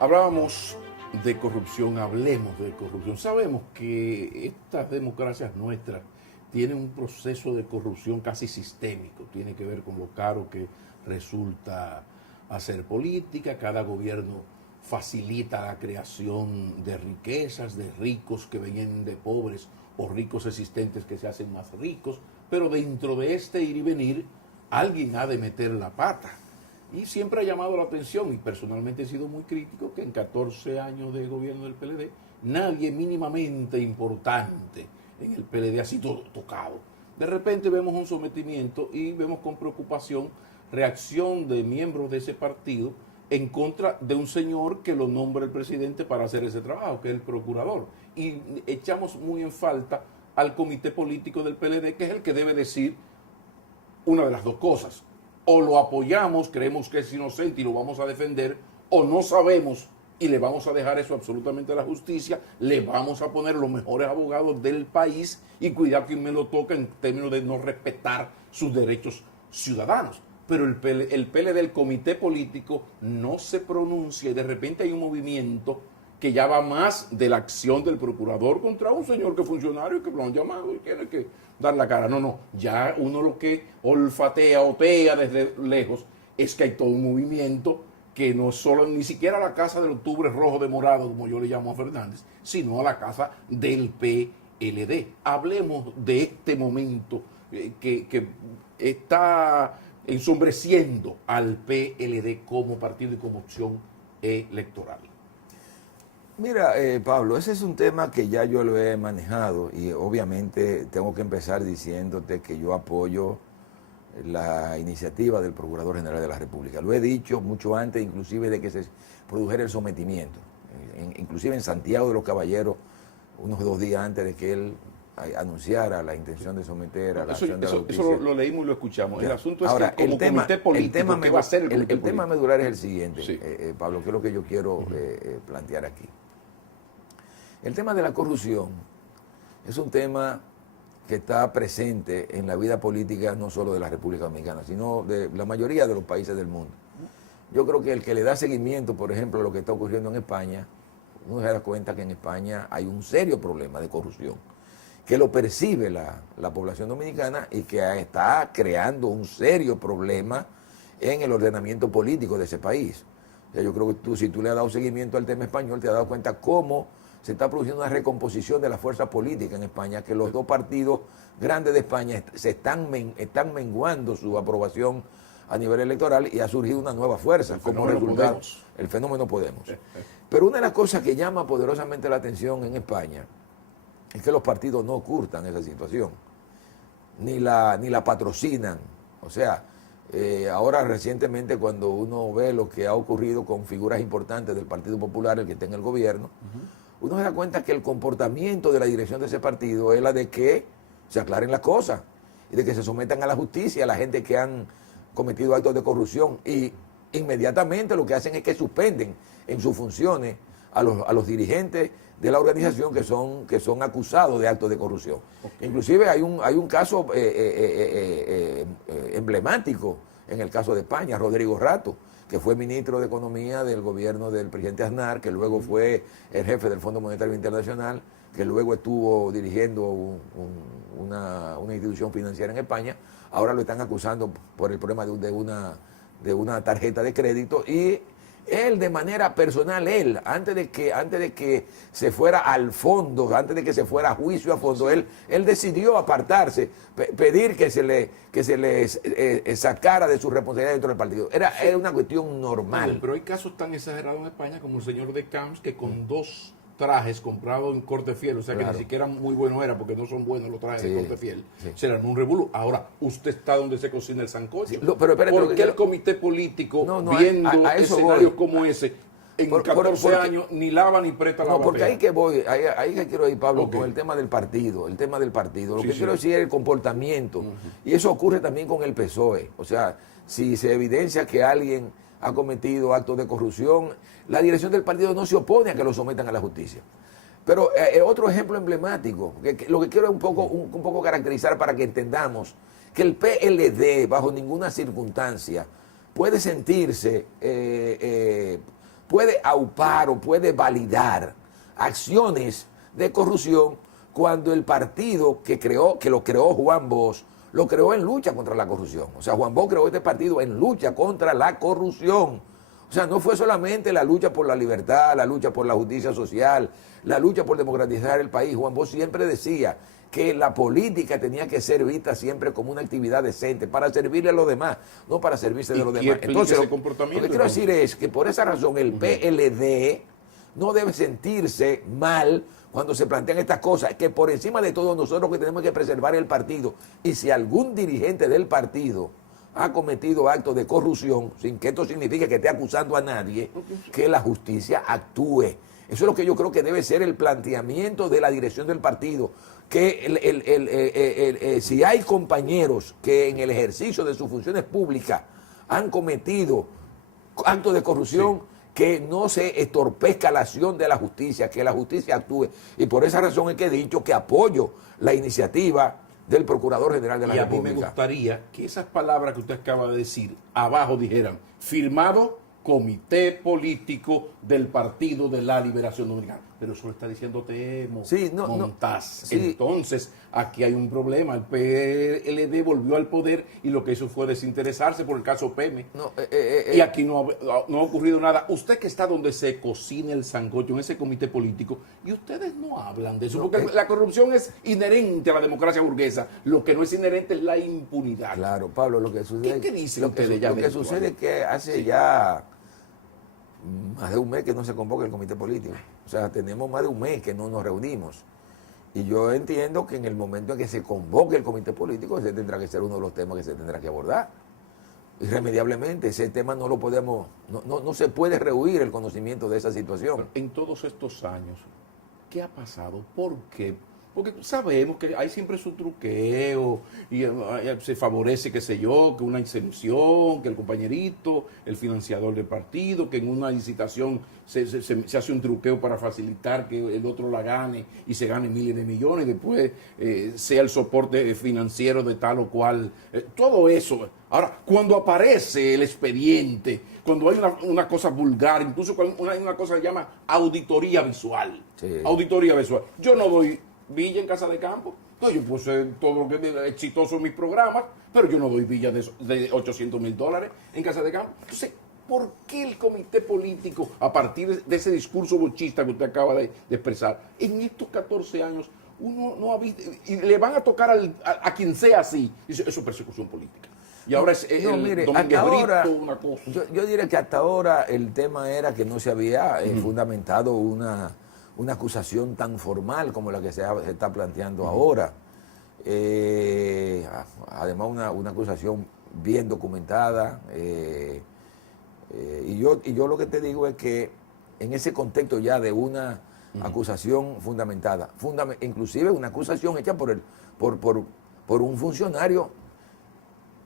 Hablábamos de corrupción, hablemos de corrupción. Sabemos que estas democracias nuestras tienen un proceso de corrupción casi sistémico. Tiene que ver con lo caro que resulta hacer política. Cada gobierno facilita la creación de riquezas, de ricos que vienen de pobres o ricos existentes que se hacen más ricos. Pero dentro de este ir y venir, alguien ha de meter la pata. Y siempre ha llamado la atención, y personalmente he sido muy crítico, que en 14 años de gobierno del PLD, nadie mínimamente importante en el PLD ha sido tocado. De repente vemos un sometimiento y vemos con preocupación reacción de miembros de ese partido en contra de un señor que lo nombra el presidente para hacer ese trabajo, que es el procurador. Y echamos muy en falta al comité político del PLD, que es el que debe decir una de las dos cosas. O lo apoyamos, creemos que es inocente y lo vamos a defender, o no sabemos y le vamos a dejar eso absolutamente a la justicia, le vamos a poner los mejores abogados del país y cuidar quien me lo toca en términos de no respetar sus derechos ciudadanos. Pero el PLD, el comité político, no se pronuncia y de repente hay un movimiento que ya va más de la acción del procurador contra un señor que es funcionario que lo han llamado y tiene que dar la cara. No, ya uno lo que olfatea, otea desde lejos es que hay todo un movimiento que no es solo, ni siquiera a la casa del octubre rojo de morado, como yo le llamo a Fernández, sino a la casa del PLD. Hablemos de este momento que está ensombreciendo al PLD como partido y como opción electoral. Mira, Pablo, ese es un tema que ya yo lo he manejado y obviamente tengo que empezar diciéndote que yo apoyo la iniciativa del Procurador General de la República. Lo he dicho mucho antes, inclusive de que se produjera el sometimiento. Inclusive en Santiago de los Caballeros, unos 2 días antes de que él anunciara la intención de someter a la acción de la justicia. Eso lo leímos y lo escuchamos. El asunto es ahora, que como comité político, ¿qué va a ser el comité político? El tema medular es el siguiente, Sí. Pablo, que es lo que yo quiero plantear aquí. El tema de la corrupción es un tema que está presente en la vida política no solo de la República Dominicana, sino de la mayoría de los países del mundo. Yo creo que el que le da seguimiento, por ejemplo, a lo que está ocurriendo en España, uno se da cuenta que en España hay un serio problema de corrupción, que lo percibe la población dominicana y que está creando un serio problema en el ordenamiento político de ese país. O sea, yo creo que si tú le has dado seguimiento al tema español, te has dado cuenta cómo se está produciendo una recomposición de la fuerza política en España, que los dos partidos grandes de España están menguando su aprobación a nivel electoral y ha surgido una nueva fuerza como resultado. El fenómeno Podemos. Pero una de las cosas que llama poderosamente la atención en España es que los partidos no ocultan esa situación, ni la patrocinan. O sea, ahora recientemente cuando uno ve lo que ha ocurrido con figuras importantes del Partido Popular, el que está en el gobierno, uno se da cuenta que el comportamiento de la dirección de ese partido es la de que se aclaren las cosas y de que se sometan a la justicia a la gente que han cometido actos de corrupción, y inmediatamente lo que hacen es que suspenden en sus funciones a los dirigentes de la organización que son acusados de actos de corrupción. Okay. Inclusive hay un caso emblemático en el caso de España, Rodrigo Rato, que fue ministro de Economía del gobierno del presidente Aznar, que luego fue el jefe del Fondo Monetario Internacional, que luego estuvo dirigiendo una institución financiera en España. Ahora lo están acusando por el problema de una tarjeta de crédito, y él de manera personal, antes de que se fuera al fondo, antes de que se fuera a juicio a fondo, él decidió apartarse, pedir que se le sacara de su responsabilidad dentro del partido. Era una cuestión normal. Pero hay casos tan exagerados en España como el señor de Camps, que con 2 trajes comprados en corte fiel, o sea que ni siquiera muy bueno era, porque no son buenos los trajes de corte fiel, se le armó un revolú. Ahora, usted está donde se cocina el sancocho. Pero espérate, ¿por qué el comité político, viendo escenarios como ese, en 14 años, ni lava ni presta la porque ahí que quiero ir, Pablo, con el tema del partido. Lo que quiero decir es el comportamiento. Y eso ocurre también con el PSOE. O sea, si se evidencia que alguien ha cometido actos de corrupción, la dirección del partido no se opone a que lo sometan a la justicia. Pero otro ejemplo emblemático, que lo que quiero es un poco caracterizar para que entendamos que el PLD bajo ninguna circunstancia puede sentirse puede aupar o puede validar acciones de corrupción cuando el partido que lo creó Juan Bosch, lo creó en lucha contra la corrupción. O sea, Juan Bosch creó este partido en lucha contra la corrupción. O sea, no fue solamente la lucha por la libertad, la lucha por la justicia social, la lucha por democratizar el país. Juan Bosch siempre decía que la política tenía que ser vista siempre como una actividad decente para servirle a los demás, no para servirse de los demás. Entonces, lo que quiero decir es que por esa razón el PLD no debe sentirse mal cuando se plantean estas cosas, que por encima de todo nosotros que tenemos que preservar el partido, y si algún dirigente del partido ha cometido actos de corrupción, sin que esto signifique que esté acusando a nadie, que la justicia actúe. Eso es lo que yo creo que debe ser el planteamiento de la dirección del partido, que si hay compañeros que en el ejercicio de sus funciones públicas han cometido actos de corrupción, sí, que no se estorpezca la acción de la justicia, que la justicia actúe. Y por esa razón es que he dicho que apoyo la iniciativa del Procurador General de la República. Y a mí me gustaría que esas palabras que usted acaba de decir, abajo dijeran, firmado Comité Político del Partido de la Liberación Dominicana. Pero eso lo está diciendo Temo, sí, Montaz. Sí. Entonces, aquí hay un problema. El PLD volvió al poder y lo que hizo fue desinteresarse por el caso Peme. Y aquí no ha ocurrido nada. Usted que está donde se cocina el sancocho, en ese comité político, y ustedes no hablan de eso, porque la corrupción es inherente a la democracia burguesa. Lo que no es inherente es la impunidad. Claro, Pablo, lo que sucede... ¿Qué dicen ustedes ya? Lo que sucede es que hace ya más de un mes que no se convoca el comité político. O sea, tenemos más de un mes que no nos reunimos. Y yo entiendo que en el momento en que se convoque el comité político, ese tendrá que ser uno de los temas que se tendrá que abordar. Irremediablemente, ese tema no lo podemos, no se puede rehuir el conocimiento de esa situación. En todos estos años, ¿qué ha pasado? ¿Por qué? Porque sabemos que hay siempre su truqueo y se favorece, qué sé yo, que una exención, que el compañerito, el financiador del partido, que en una licitación se hace un truqueo para facilitar que el otro la gane y se gane miles de millones, y después sea el soporte financiero de tal o cual. Todo eso. Ahora, cuando aparece el expediente, cuando hay una cosa vulgar, incluso cuando hay una cosa que se llama auditoría visual. Sí. Auditoría visual. Yo no doy villa en Casa de Campo. Entonces yo puse todo lo que es exitoso en mis programas, pero yo no doy villa de $800,000 en Casa de Campo. Entonces, ¿por qué el comité político, a partir de ese discurso bochista que usted acaba de expresar, en estos 14 años, uno no ha visto, y le van a tocar a quien sea así? Dice, eso es persecución política. Y ahora es mire, hasta ahora, una cosa. Yo diría que hasta ahora el tema era que no se había fundamentado una acusación tan formal como la que se está planteando ahora. Además, una acusación bien documentada. Y yo lo que te digo es que en ese contexto ya de una acusación fundamentada, inclusive una acusación hecha por un funcionario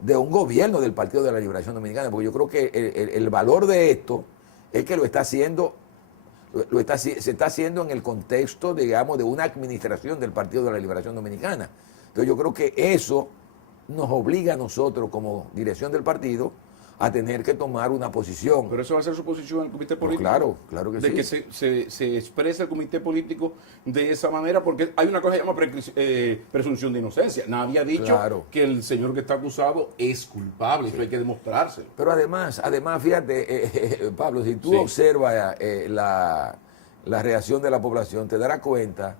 de un gobierno del Partido de la Liberación Dominicana, porque yo creo que el valor de esto es que lo está haciendo. Se está haciendo en el contexto, digamos, de una administración del Partido de la Liberación Dominicana. Entonces yo creo que eso nos obliga a nosotros como dirección del partido a tener que tomar una posición. Pero eso va a ser su posición en el comité político. Claro que sí. De que se expresa el comité político de esa manera, porque hay una cosa que se llama presunción de inocencia. Nadie ha dicho que el señor que está acusado es culpable, eso hay que demostrárselo. Pero además fíjate, Pablo, si tú observas la reacción de la población, te darás cuenta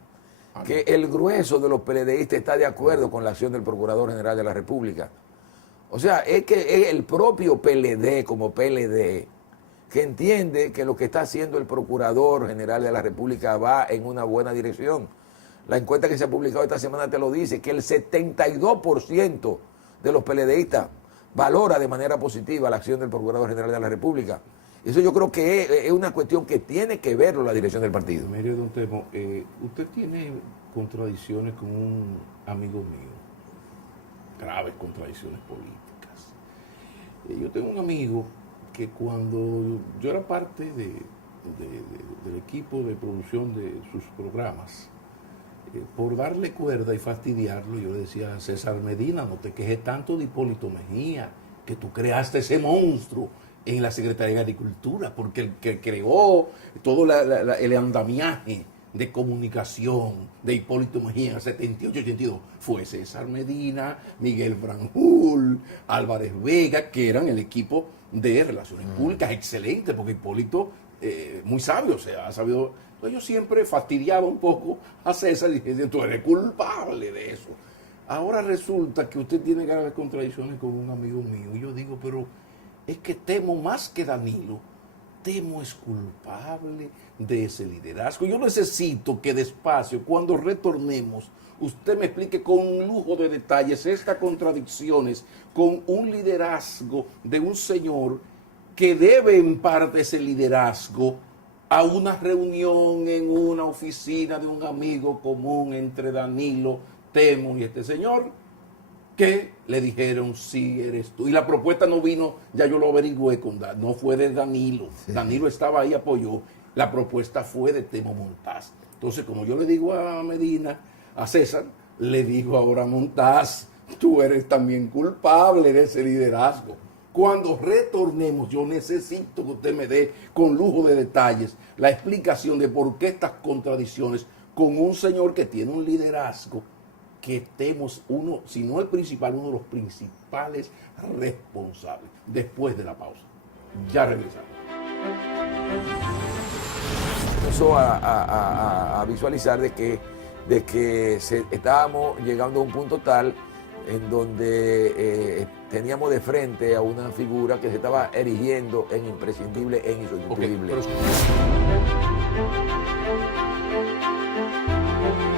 que el grueso de los PLDistas está de acuerdo con la acción del Procurador General de la República. O sea, es que es el propio PLD como PLD que entiende que lo que está haciendo el Procurador General de la República va en una buena dirección. La encuesta que se ha publicado esta semana te lo dice, que el 72% de los PLDistas valora de manera positiva la acción del Procurador General de la República. Eso yo creo que es una cuestión que tiene que verlo la dirección del partido. Mire, don Temo, usted tiene contradicciones con un amigo mío. Graves contradicciones políticas. Yo tengo un amigo que cuando yo era parte del equipo de producción de sus programas, por darle cuerda y fastidiarlo, yo le decía a César Medina, no te quejes tanto de Hipólito Mejía, que tú creaste ese monstruo en la Secretaría de Agricultura, porque el que creó todo el andamiaje de comunicación de Hipólito Mejía en el 78-82 fue César Medina, Miguel Branjul, Álvarez Vega, que eran el equipo de Relaciones Públicas, excelente, porque Hipólito, muy sabio, o sea, ha sabido. Yo siempre fastidiaba un poco a César diciendo, tú eres culpable de eso. Ahora resulta que usted tiene graves contradicciones con un amigo mío. Y yo digo, pero es que Temo más que Danilo, Temo es culpable de ese liderazgo. Yo necesito que despacio, cuando retornemos, usted me explique con un lujo de detalles estas contradicciones con un liderazgo de un señor que debe en parte ese liderazgo a una reunión en una oficina de un amigo común entre Danilo, Temo y este señor, que le dijeron, sí, eres tú. Y la propuesta no vino, ya yo lo averigüé, no fue de Danilo. Sí. Danilo estaba ahí, apoyó. La propuesta fue de Temo Montaz. Entonces, como yo le digo a Medina, a César, le digo ahora a Montaz, tú eres también culpable de ese liderazgo. Cuando retornemos, yo necesito que usted me dé con lujo de detalles la explicación de por qué estas contradicciones con un señor que tiene un liderazgo que Temos uno, si no el principal, uno de los principales responsables. Después de la pausa. Ya regresamos. Empezó a visualizar de que estábamos llegando a un punto tal en donde teníamos de frente a una figura que se estaba erigiendo en imprescindible, en insustituible. Okay,